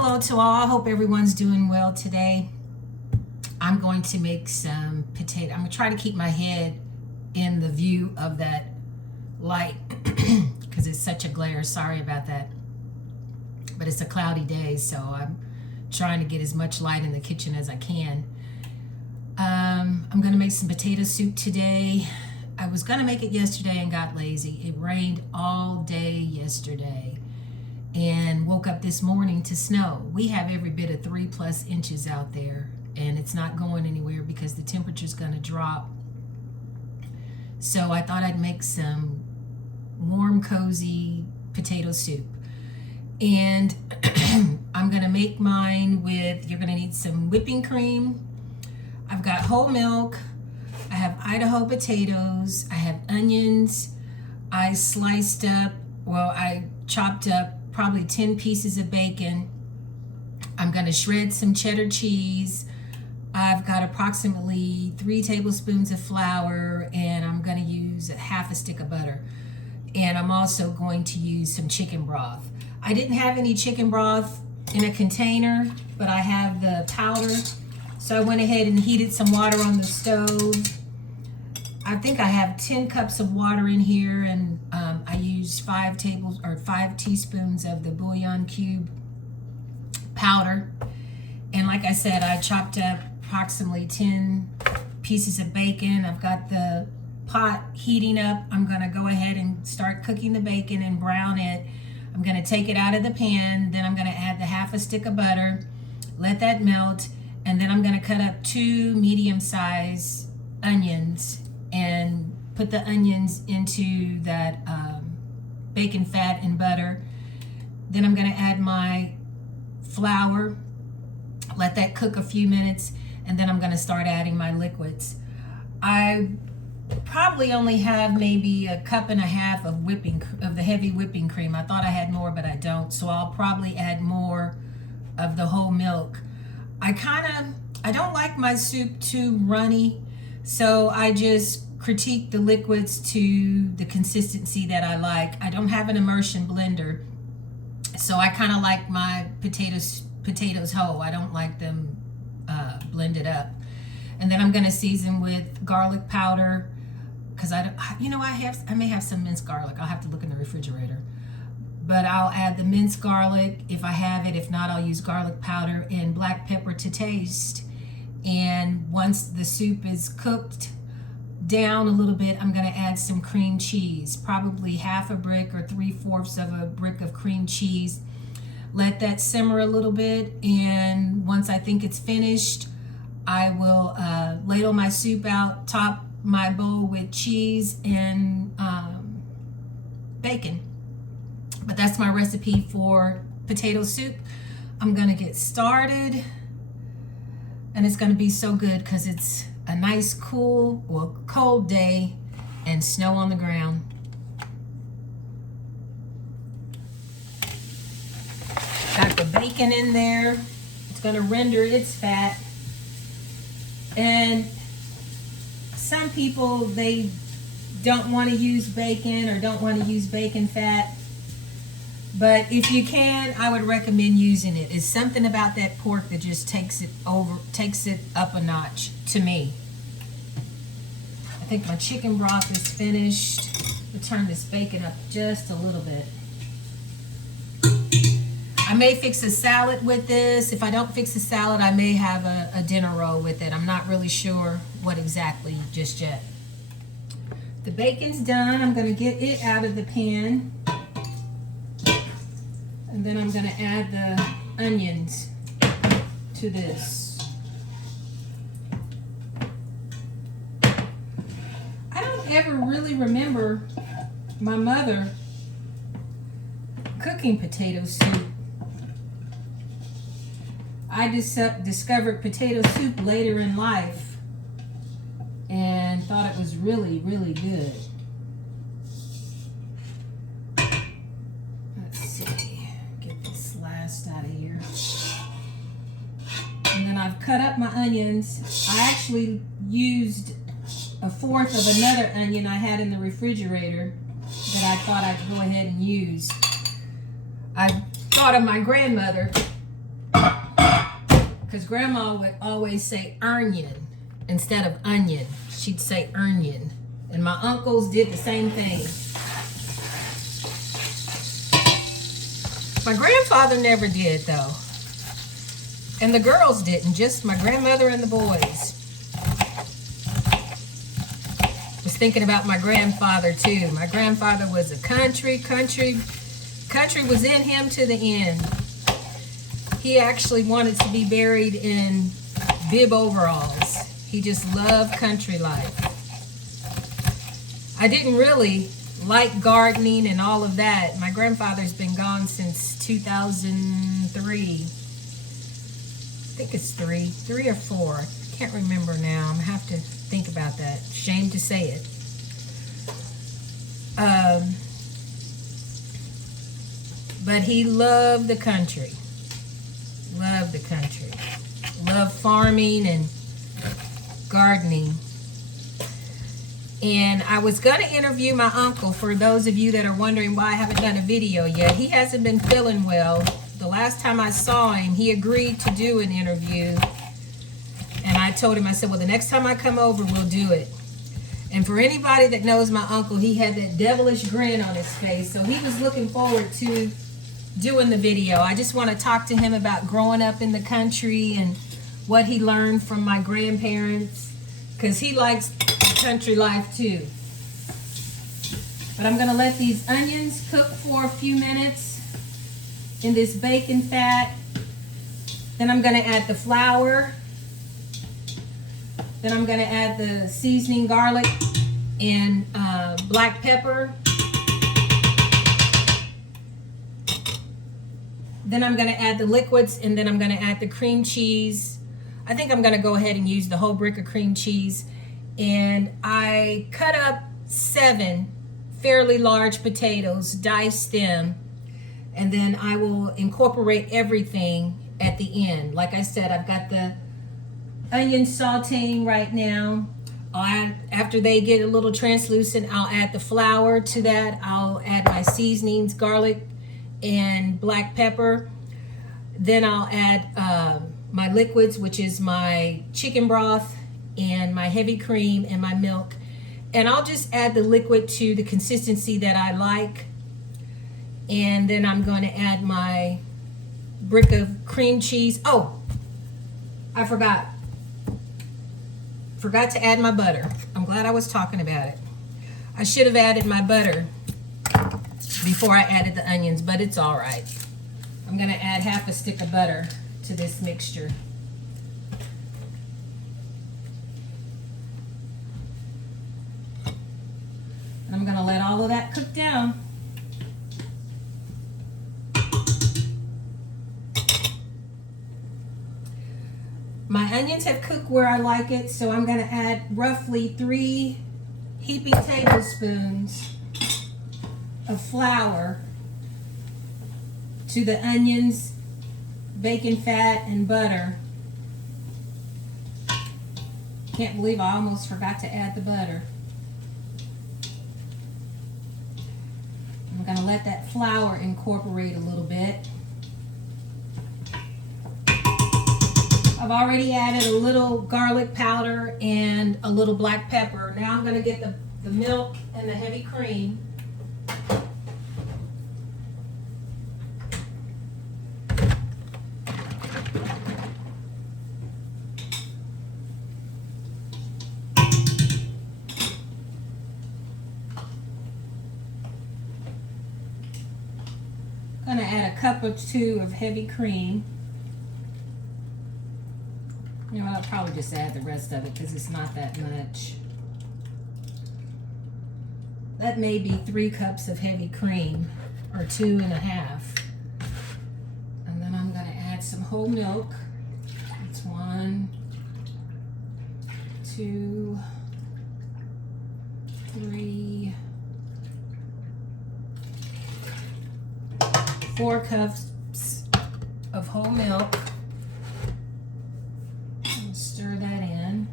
Hello to all. I hope everyone's doing well today. I'm going to make some potato. I'm going to try to keep my head in the view of that light because it's such a glare. Sorry about that. But it's a cloudy day, so I'm trying to get as much light in the kitchen as I can. I'm going to make some potato soup today. I was going to make it yesterday and got lazy. It rained all day yesterday and woke up this morning to snow. We have every bit of 3+ inches out there, and it's not going anywhere because the temperature's going to drop. So I thought I'd make some warm, cozy potato soup. And I'm going to make mine with, you're going to need some whipping cream. I've got whole milk. I have Idaho potatoes. I have onions. I chopped up probably 10 pieces of bacon. I'm going to shred some cheddar cheese. I've got approximately 3 tablespoons of flour, and I'm going to use half a stick of butter. And I'm also going to use some chicken broth. I didn't have any chicken broth in a container, but I have the powder. So I went ahead and heated some water on the stove. I think I have 10 cups of water in here, and I used 5 teaspoons of the bouillon cube powder. And like I said, I chopped up approximately 10 pieces of bacon. I've got the pot heating up. I'm going to go ahead and start cooking the bacon and brown it. I'm going to take it out of the pan. Then I'm going to add the half a stick of butter, let that melt, and then I'm going to cut up 2 medium-sized onions and put the onions into that bacon fat and butter. Then I'm going to add my flour, let that cook a few minutes, and then I'm going to start adding my liquids. I probably only have maybe a cup and a half of the heavy whipping cream. I thought I had more, but I don't, so I'll probably add more of the whole milk. I don't like my soup too runny, so I just critique the liquids to the consistency that I like. I don't have an immersion blender, so I kind of like my potatoes whole. I don't like them blended up. And then I'm going to season with garlic powder, because I may have some minced garlic. I'll have to look in the refrigerator. But I'll add the minced garlic if I have it. If not, I'll use garlic powder and black pepper to taste. And once the soup is cooked down a little bit, I'm going to add some cream cheese, probably half a brick or 3/4 of a brick of cream cheese. Let that simmer a little bit, and once I think it's finished, I will ladle my soup out, top my bowl with cheese and bacon. But that's my recipe for potato soup. I'm gonna get started, and it's gonna be so good because it's a nice cold day and snow on the ground. Got the bacon in there. It's gonna render its fat. And some people, they don't want to use bacon or don't want to use bacon fat. But if you can, I would recommend using it. It's something about that pork that just takes it up a notch to me. I think my chicken broth is finished. We'll turn this bacon up just a little bit. I may fix a salad with this. If I don't fix a salad, I may have a dinner roll with it. I'm not really sure what exactly just yet. The bacon's done. I'm going to get it out of the pan. And then I'm going to add the onions to this. I don't ever really remember my mother cooking potato soup. I just discovered potato soup later in life and thought it was really, really good. Let's see, get this last out of here. And then I've cut up my onions. I actually used 1/4 of another onion I had in the refrigerator that I thought I'd go ahead and use. I thought of my grandmother because Grandma would always say onion instead of onion. She'd say onion. And my uncles did the same thing. My grandfather never did, though. And the girls didn't, just my grandmother and the boys. Was thinking about my grandfather, too. My grandfather was a country was in him to the end. He actually wanted to be buried in bib overalls. He just loved country life. I didn't really like gardening and all of that. My grandfather's been gone since 2003. I think it's three or four. I can't remember now. I'm gonna have to think about that. Shame to say it. But he loved the country. Loved the country. Loved farming and gardening. And I was going to interview my uncle, for those of you that are wondering why I haven't done a video yet. He hasn't been feeling well. The last time I saw him, he agreed to do an interview. And I told him, I said, well, the next time I come over, we'll do it. And for anybody that knows my uncle, he had that devilish grin on his face. So he was looking forward to doing the video. I just want to talk to him about growing up in the country and what he learned from my grandparents, because he likes country life too. But I'm going to let these onions cook for a few minutes in this bacon fat. Then I'm going to add the flour. Then I'm going to add the seasoning, garlic and black pepper. Then I'm going to add the liquids, and then I'm going to add the cream cheese. I think I'm going to go ahead and use the whole brick of cream cheese. And I cut up 7 fairly large potatoes, diced them, and then I will incorporate everything at the end. Like I said, I've got the onions sauteing right now. After they get a little translucent, I'll add the flour to that. I'll add my seasonings, garlic and black pepper. Then I'll add my liquids, which is my chicken broth and my heavy cream and my milk. And I'll just add the liquid to the consistency that I like. And then I'm going to add my brick of cream cheese. Oh, I forgot to add my butter. I'm glad I was talking about it. I should have added my butter before I added the onions, but it's all right. I'm going to add half a stick of butter to this mixture. And I'm going to let all of that cook down. My onions have cooked where I like it, so I'm going to add roughly 3 heaping tablespoons of flour to the onions, bacon fat, and butter. Can't believe I almost forgot to add the butter. I'm going to let that flour incorporate a little bit. I've already added a little garlic powder and a little black pepper. Now I'm going to get the milk and the heavy cream. I'm going to add a cup or 2 of heavy cream. You know, I'll probably just add the rest of it because it's not that much. That may be 3 cups of heavy cream, or 2.5. And then I'm going to add some whole milk. It's 1, 2, 3, 4 cups of whole milk. Stir that in.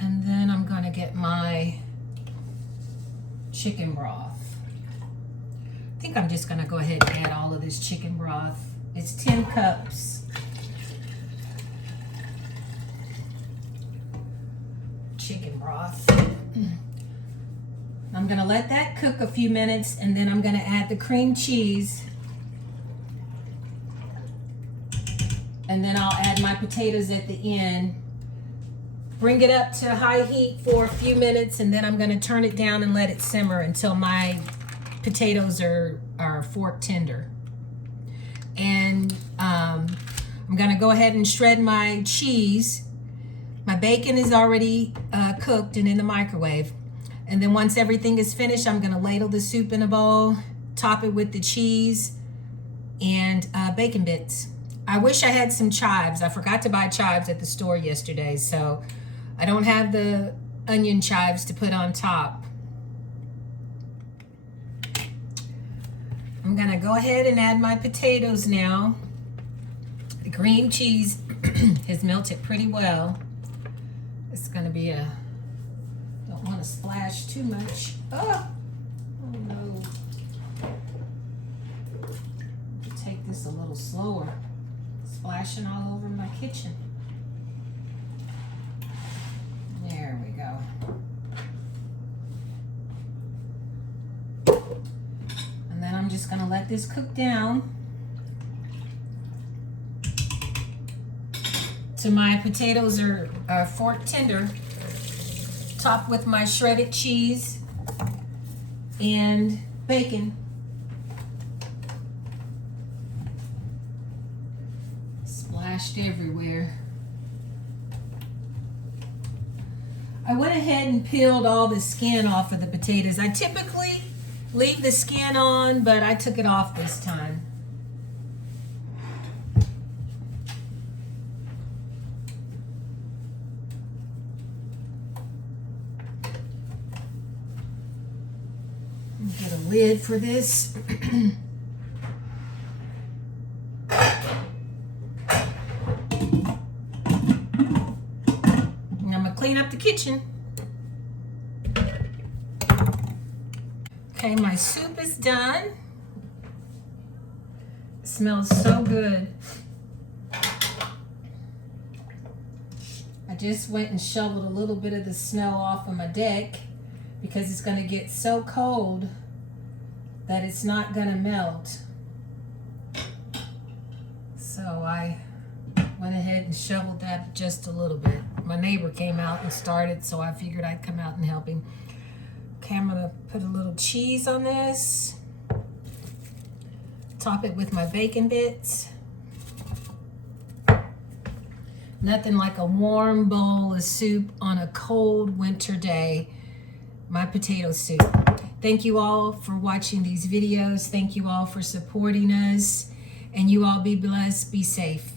And then I'm going to get my chicken broth. I think think I'm just gonna go ahead and add all of this chicken broth. It's 10 cups. Chicken broth. I'm gonna let that cook a few minutes, and then I'm gonna add the cream cheese. And then I'll add my potatoes at the end. Bring it up to high heat for a few minutes, and then I'm gonna turn it down and let it simmer until my potatoes are fork tender. And I'm gonna go ahead and shred my cheese. My bacon is already cooked and in the microwave. And then once everything is finished, I'm gonna ladle the soup in a bowl, top it with the cheese and bacon bits. I wish I had some chives. I forgot to buy chives at the store yesterday, so I don't have the onion chives to put on top. I'm gonna go ahead and add my potatoes now. The cream cheese has melted pretty well. It's gonna be don't want to splash too much. Oh no. Take this a little slower. Splashing all over my kitchen. There we go. And then I'm just gonna let this cook down till my potatoes are fork tender. Top with my shredded cheese and bacon. Splashed everywhere. I went ahead and peeled all the skin off of the potatoes. I typically leave the skin on, but I took it off this time. Get a lid for this. Clean up the kitchen. Okay, my soup is done. It smells so good. I just went and shoveled a little bit of the snow off of my deck because it's going to get so cold that it's not going to melt. So I went ahead and shoveled that just a little bit. My neighbor came out and started, so I figured I'd come out and help him. Okay, I'm gonna put a little cheese on this. Top it with my bacon bits. Nothing like a warm bowl of soup on a cold winter day. My potato soup. Thank you all for watching these videos. Thank you all for supporting us. And you all be blessed, be safe.